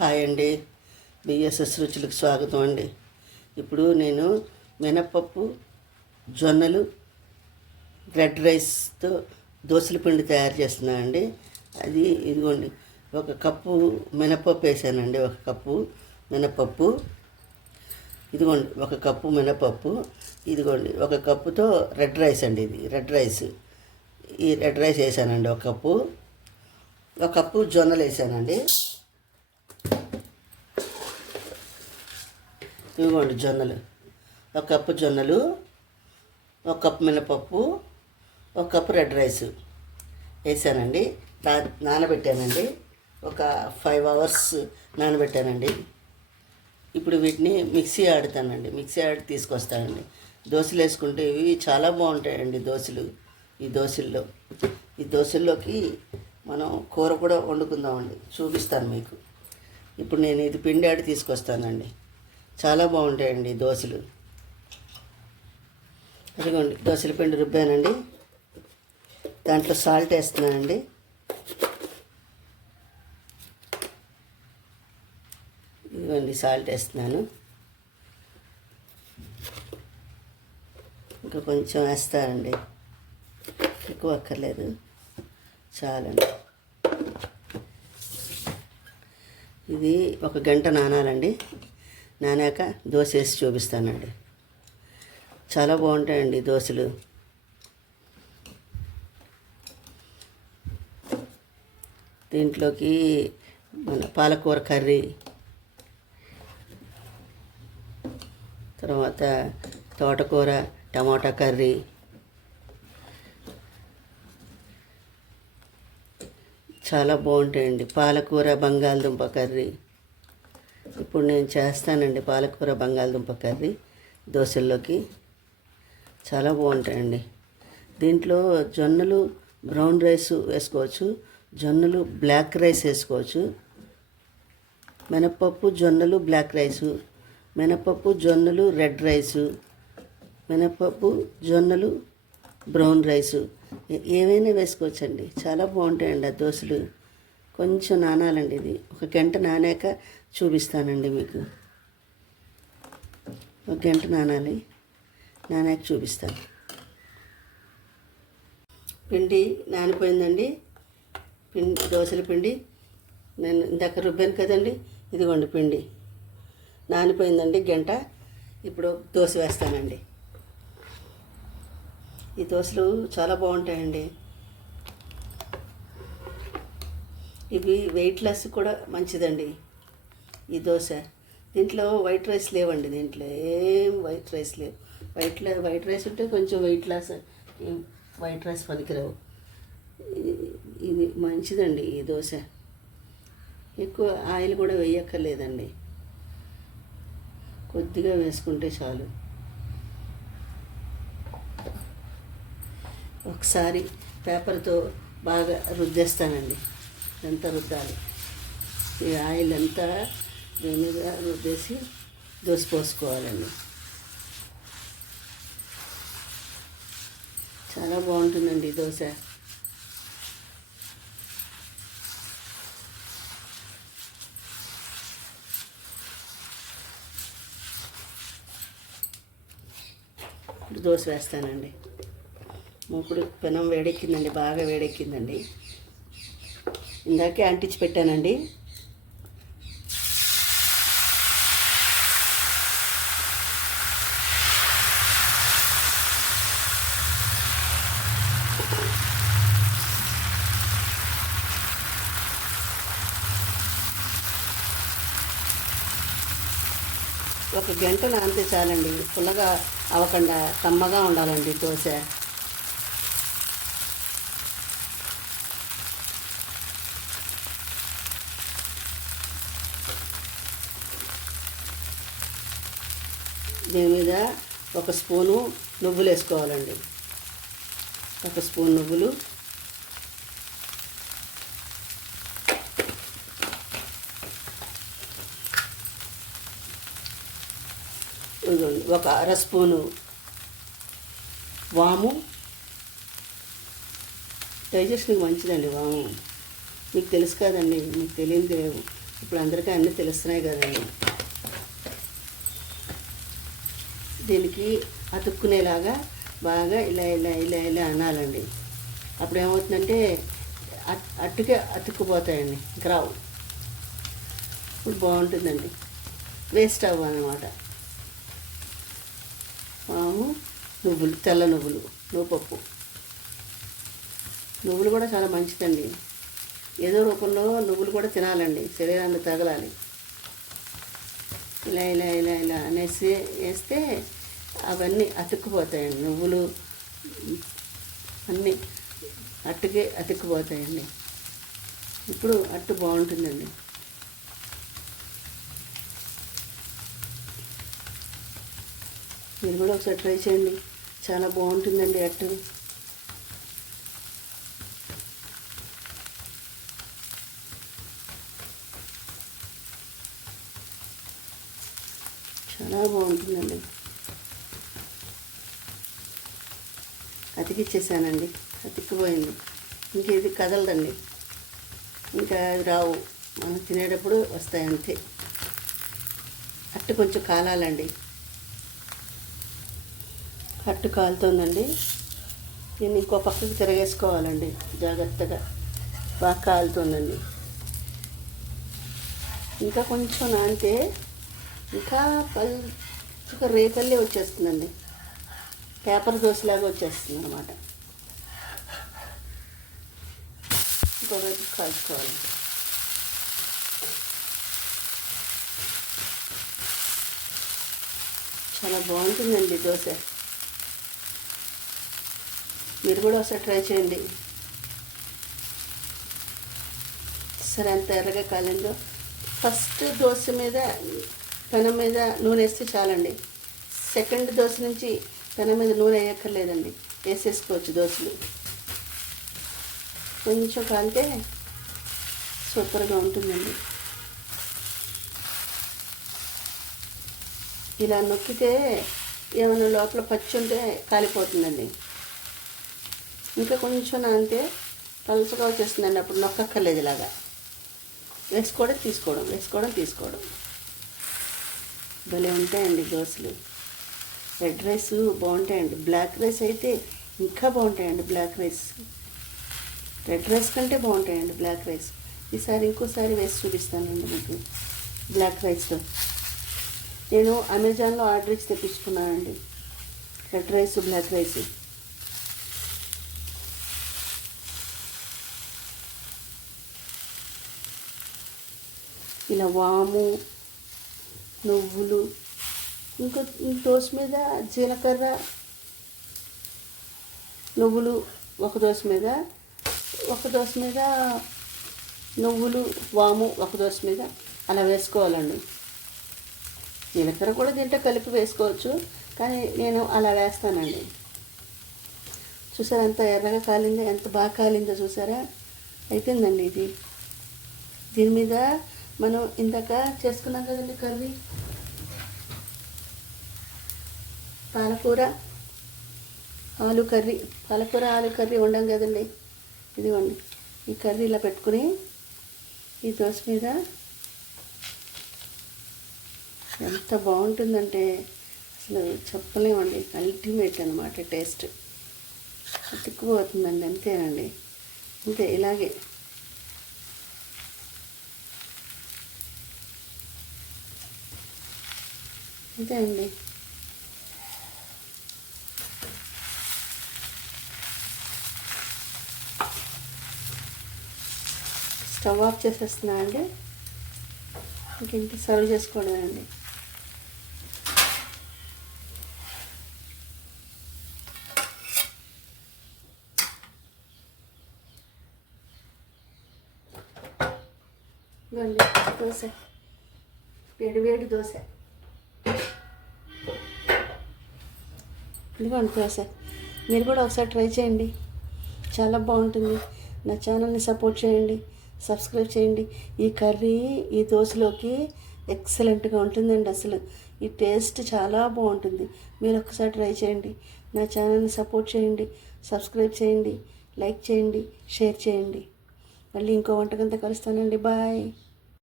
Hi అండి. BSS రుచులకు స్వాగతం అండి. ఇప్పుడు నేను మినపప్పు, జొన్నలు, రెడ్ రైస్తో దోసల పిండి తయారు చేస్తున్నాను అండి. అది ఇదిగోండి, ఒక కప్పు మినపప్పు వేసానండి. ఒక కప్పు మినపప్పు, ఇదిగోండి ఒక కప్పు మినపప్పు, ఇదిగోండి ఒక కప్పుతో రెడ్ రైస్ అండి. ఇది రెడ్ రైస్. ఈ రెడ్ రైస్ వేసానండి. ఒక కప్పు జొన్నలు వేసానండి. ఇవ్వండి జొన్నలు, ఒక కప్పు జొన్నలు, ఒక కప్పు మినపప్పు, ఒక కప్పు రెడ్ రైస్ వేసానండి. నానబెట్టానండి. ఒక 5 hours నానబెట్టానండి. ఇప్పుడు వీటిని మిక్సీ ఆడుతానండి. మిక్సీ ఆడి తీసుకొస్తానండి. దోశలు వేసుకుంటే ఇవి చాలా బాగుంటాయండి. ఈ దోశల్లోకి మనం కూర కూడా వండుకుందామండి. చూపిస్తాను మీకు. ఇప్పుడు నేను ఇది పిండి ఆడి తీసుకొస్తానండి. చాలా బాగుంటాయండి దోశలు. అదిగోండి దోశల పిండి రుబ్బానండి. దాంట్లో సాల్ట్ వేస్తున్నానండి. ఇదిగోండి సాల్ట్ వేస్తున్నాను. ఇంకా కొంచెం వేస్తానండి, ఎక్కువ అక్కర్లేదు, చాలండి. ఇది 1 గంట నానాలండి. నానాక దోశ వేసి చూపిస్తానండి. చాలా బాగుంటాయండి దోశలు. దీంట్లోకి మన పాలకూర కర్రీ, తర్వాత తోటకూర టమాటా కర్రీ, చాలా బాగుంటాయండి. పాలకూర బంగాళదుంప కర్రీ. ఇప్పుడు నేను చేస్తానండి పాలకూర బంగాళదుంప కర్రీ దోశల్లోకి. చాలా బాగుంటాయండి. దీంట్లో జొన్నలు బ్రౌన్ రైస్ వేసుకోవచ్చు, జొన్నలు బ్లాక్ రైస్ వేసుకోవచ్చు. మినపప్పు జొన్నలు బ్లాక్ రైసు, మినపప్పు జొన్నలు రెడ్ రైసు, మినపప్పు జొన్నలు బ్రౌన్ రైసు, ఏమైనా వేసుకోవచ్చండి. చాలా బాగుంటాయండి ఆ దోశలు. కొంచెం నానాలండి. ఇది 1 గంట నానాక చూపిస్తానండి మీకు. 1 గంట నానాలి. నానాక చూపిస్తాను. పిండి నానిపోయిందండి. దోశల పిండి నేను ఇందాక రుబ్బాను కదండి. ఇదిగోండి పిండి నానిపోయిందండి గంట. ఇప్పుడు దోశ వేస్తానండి. ఈ దోశలు చాలా బాగుంటాయండి. ఇవి వెయిట్ లాస్ కూడా మంచిదండి ఈ దోశ. దీంట్లో వైట్ రైస్ లేవండి. దీంట్లో ఏం వైట్ రైస్ లేవు. వైట్ రైస్ ఉంటే కొంచెం వెయిట్ లాస్. వైట్ రైస్ పనికిరావు. ఇది మంచిదండి ఈ దోశ. ఎక్కువ ఆయిల్ కూడా వేయక్కర్లేదండి, కొద్దిగా వేసుకుంటే చాలు. ఒకసారి పేపర్తో బాగా రుద్దేస్తానండి. ఎంత రుద్దాలి. ఈ ఆయిల్ అంతా దీని మీద రుద్దేసి దోశ పోసుకోవాలండి. చాలా బాగుంటుందండి దోశ. ఇప్పుడు దోశ వేస్తానండి. మూకుడు పెనం వేడెక్కిందండి, బాగా వేడెక్కిందండి. ఇందాకే అంటించి పెట్టానండి. ఒక గంట నానితే చాలండి. పుల్లగా అవ్వకుండా కమ్మగా ఉండాలండి దోశ. దీని మీద 1 స్పూను నువ్వులు వేసుకోవాలండి. 1 స్పూన్ నువ్వులు, ఒక 1/2 స్పూను వాము. డైజెషన్కి మంచిదండి వాము. మీకు తెలుసు కదండి, మీకు తెలియదు లేవు. ఇప్పుడు అందరికీ అన్నీ తెలుస్తున్నాయి కదండి. దీనికి అతుక్కునేలాగా బాగా ఇలా ఇలా ఇలా ఇలా అనాలండి. అప్పుడు ఏమవుతుందంటే అట్టుకే అతుక్కుపోతాయండి, గ్రావు. ఇప్పుడు బాగుంటుందండి, వేస్ట్ అవ్వనమాట. మాము నువ్వులు, తెల్ల నువ్వులు, నువ్వుపప్పు. నువ్వులు కూడా చాలా మంచిదండి. ఏదో రూపంలో నువ్వులు కూడా తినాలండి, శరీరాన్ని తగలాలి. ఇలా ఇలా ఇలా ఇలా అనేసి వేస్తే అవన్నీ అతుక్కుపోతాయండి. నువ్వులు అన్నీ అట్టుకే అతుక్కుపోతాయండి. ఇప్పుడు అట్టు బాగుంటుందండి. మీరు కూడా ఒకసారి ట్రై చేయండి, చాలా బాగుంటుందండి అట్టు. చాలా బాగుంటుందండి. అతికిచ్చేసానండి, అతికిపోయింది. ఇంకేది కదలదండి, ఇంకా అది రావు. మనం తినేటప్పుడు వస్తాయి అంతే. అట్టు కొంచెం కాలాలండి. అట్టు కాలుతుందండి. దీన్ని ఇంకో పక్కకి తిరగేసుకోవాలండి జాగ్రత్తగా. బాగా కాలుతుందండి. ఇంకా కొంచెం నానితే ఇంకా రేపల్లే వచ్చేస్తుందండి. పేపర్ దోశలాగా వచ్చేస్తుంది అన్నమాట. ఇంకోవైపు కాల్చుకోవాలి. చాలా బాగుంటుందండి దోశ. మీరు కూడా ఒకసారి ట్రై చేయండి. సరే, అంత ఎర్రగా కాలిందో ఫస్ట్ దోశ మీద పెనం మీద నూనె వేస్తే చాలండి. సెకండ్ దోశ నుంచి పెనం మీద నూనె వేయక్కర్లేదండి, వేసేసుకోవచ్చు దోశలు. కొంచెం కాలితే సూపర్గా ఉంటుందండి. ఇలా నొక్కితే ఏమైనా లోపల పచ్చి ఉంటే కాలిపోతుందండి. ఇంకా కొంచెం నానితే పలుచగా వచ్చేస్తుందండి. అప్పుడు నొక్కక్కర్లేదు. ఇలాగా వేసుకోవడం తీసుకోవడం, వేసుకోవడం తీసుకోవడం. భలే ఉంటాయండి దోశలు. రెడ్ రైస్ బాగుంటాయండి. బ్లాక్ రైస్ అయితే ఇంకా బాగుంటాయండి. బ్లాక్ రైస్ రెడ్ రైస్ కంటే బాగుంటాయండి బ్లాక్ రైస్. ఈసారి ఇంకోసారి వేసి చూపిస్తానండి మీకు బ్లాక్ రైస్లో. నేను అమెజాన్లో ఆర్డర్ ఇచ్చి తెప్పించుకున్నానండి రెడ్ రైస్, బ్లాక్ రైస్. ఇలా వాము, నువ్వులు, ఇంకో దోశ మీద జీలకర్ర, నువ్వులు ఒక దోశ మీద, ఒక దోశ మీద నువ్వులు, వాము ఒక దోశ మీద అలా వేసుకోవాలండి. జీలకర్ర కూడా దీంట్లో కలిపి వేసుకోవచ్చు, కానీ నేను అలా వేస్తానండి. చూసారా ఎంత ఎర్రగా కాలిందో, ఎంత బాగా కాలిందో చూసారా. అయిపోయిందండి ఇది. దీని మీద మనం ఇందాక చేసుకున్నాం కదండి కర్రీ, పాలకూర ఆలు కర్రీ. పాలకూర ఆలు కర్రీ వండాం కదండి, ఇదిగోండి ఈ కర్రీ ఇలా పెట్టుకుని ఈ దోశ మీద ఎంత బాగుంటుందంటే అసలు చెప్పలేమండి. అల్టిమేట్ అనమాట టేస్ట్. అతుక్కుపోతుందండి, అంతేనండి, అంతే. ఇలాగే అంతే అండి. స్టవ్ ఆఫ్ చేసేస్తున్నా అండి. ఇంకేంటి, సర్వ్ చేసుకోవడమేనండి. ఇవ్వండి దోశ, వేడి వేడి దోశ. ఇదిగోండి దోశ. మీరు కూడా ఒకసారి ట్రై చేయండి, చాలా బాగుంటుంది. నా ఛానల్ని సపోర్ట్ చేయండి, సబ్స్క్రైబ్ చేయండి. ఈ కర్రీ ఈ దోశలోకి ఎక్సలెంట్గా ఉంటుందండి. అసలు ఈ టేస్ట్ చాలా బాగుంటుంది. మీరు ఒకసారి ట్రై చేయండి. నా ఛానల్ని సపోర్ట్ చేయండి, సబ్స్క్రైబ్ చేయండి, లైక్ చేయండి, షేర్ చేయండి. మళ్ళీ ఇంకో వంటకంతో కలుస్తానండి. బాయ్.